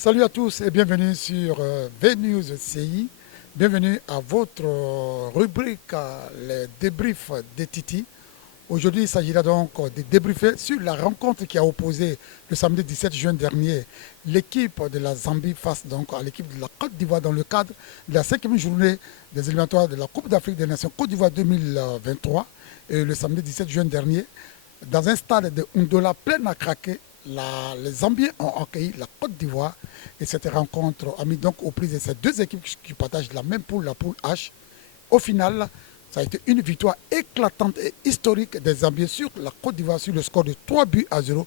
Salut à tous et bienvenue sur VNews CI. Bienvenue à votre rubrique les débriefs de Titi. Aujourd'hui, il s'agira donc de débriefer sur la rencontre qui a opposé le samedi 17 juin dernier l'équipe de la Zambie face donc à l'équipe de la Côte d'Ivoire dans le cadre de la 5e journée des éliminatoires de la Coupe d'Afrique des Nations Côte d'Ivoire 2023. Et le samedi 17 juin dernier, dans un stade de Ndola plein à craquer, les Zambiens ont accueilli la Côte d'Ivoire et cette rencontre a mis donc aux prises de ces deux équipes qui partagent la même poule, la poule H. Au final, ça a été une victoire éclatante et historique des Zambiens sur la Côte d'Ivoire sur le score de 3-0.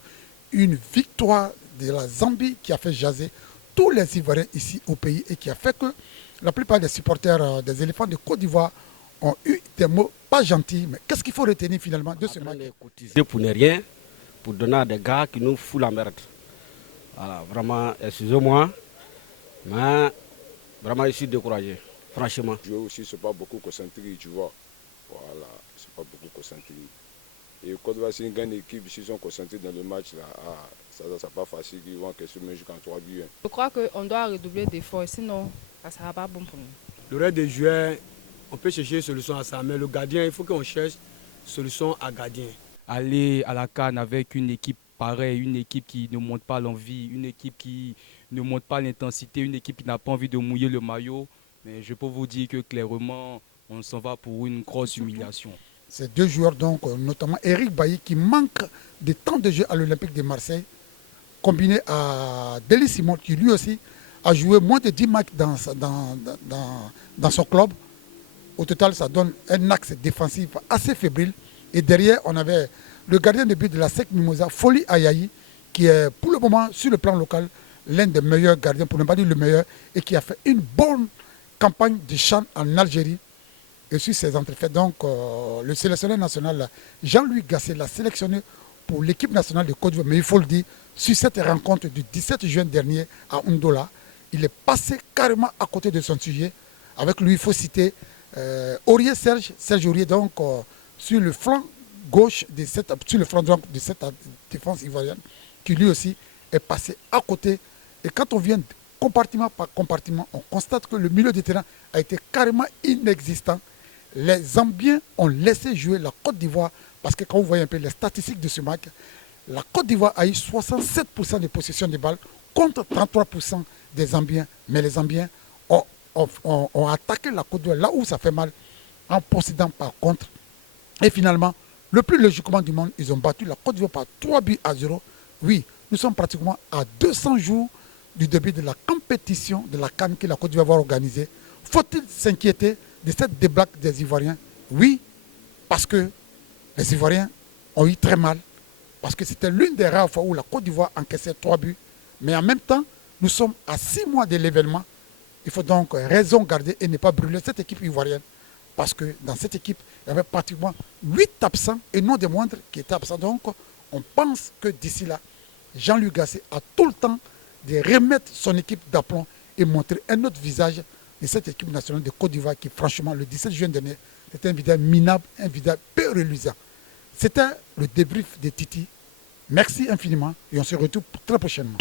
Une victoire de la Zambie qui a fait jaser tous les Ivoiriens ici au pays et qui a fait que la plupart des supporters des éléphants de Côte d'Ivoire ont eu des mots pas gentils. Mais qu'est-ce qu'il faut retenir finalement de ce match? Cotiser pour ne rien, pour donner à des gars qui nous foutent la merde. Voilà, vraiment, excusez-moi, mais vraiment, je suis découragé, franchement. Jouer aussi, c'est pas beaucoup concentré, tu vois. Voilà, c'est pas beaucoup concentré. Et quand c'est une grande équipe, s'ils sont concentrés dans le match, là, ça c'est pas facile, ils vont que ce match jusqu'en 3 buts. Je crois qu'on doit redoubler d'efforts, sinon ça ne sera pas bon pour nous. Le reste des joueurs, on peut chercher une solution à ça, mais le gardien, il faut qu'on cherche solution à gardien. Aller à la CAN avec une équipe pareille, une équipe qui ne montre pas l'envie, une équipe qui ne montre pas l'intensité, une équipe qui n'a pas envie de mouiller le maillot. Mais je peux vous dire que clairement, on s'en va pour une grosse humiliation. Ces deux joueurs, donc, notamment Eric Bailly, qui manque de temps de jeu à l'Olympique de Marseille, combiné à Delis Simon, qui lui aussi a joué moins de 10 matchs dans son club. Au total, ça donne un axe défensif assez fébrile. Et derrière, on avait le gardien de but de la SEC Mimosa, Foli Ayayi, qui est pour le moment, sur le plan local, l'un des meilleurs gardiens, pour ne pas dire le meilleur, et qui a fait une bonne campagne de CHAN en Algérie. Et sur ces entrefaites, donc, le sélectionneur national, Jean-Louis Gasset, l'a sélectionné pour l'équipe nationale de Côte d'Ivoire. Mais il faut le dire, sur cette rencontre du 17 juin dernier à Ndola, il est passé carrément à côté de son sujet. Avec lui, il faut citer Aurier Serge Aurier, donc, sur le flanc gauche, sur le flanc droit de cette défense ivoirienne, qui lui aussi est passé à côté. Et quand on vient compartiment par compartiment, on constate que le milieu de terrain a été carrément inexistant. Les Zambiens ont laissé jouer la Côte d'Ivoire parce que quand vous voyez un peu les statistiques de ce match, la Côte d'Ivoire a eu 67% de possession de balles contre 33% des Zambiens. Mais les Zambiens ont attaqué la Côte d'Ivoire là où ça fait mal en possédant par contre. Et finalement, le plus logiquement du monde, ils ont battu la Côte d'Ivoire par 3-0. Oui, nous sommes pratiquement à 200 jours du début de la compétition de la CAN que la Côte d'Ivoire va organiser. Faut-il s'inquiéter de cette débâcle des Ivoiriens? Oui, parce que les Ivoiriens ont eu très mal. Parce que c'était l'une des rares fois où la Côte d'Ivoire encaissait 3 buts. Mais en même temps, nous sommes à 6 mois de l'événement. Il faut donc raison garder et ne pas brûler cette équipe ivoirienne. Parce que dans cette équipe, il y avait pratiquement 8 absents et non des moindres qui étaient absents. Donc, on pense que d'ici là, Jean-Luc Gasset a tout le temps de remettre son équipe d'aplomb et montrer un autre visage de cette équipe nationale de Côte d'Ivoire qui, franchement, le 17 juin dernier, c'était un visage minable, un visage peu reluisant. C'était le débrief de Titi. Merci infiniment et on se retrouve très prochainement.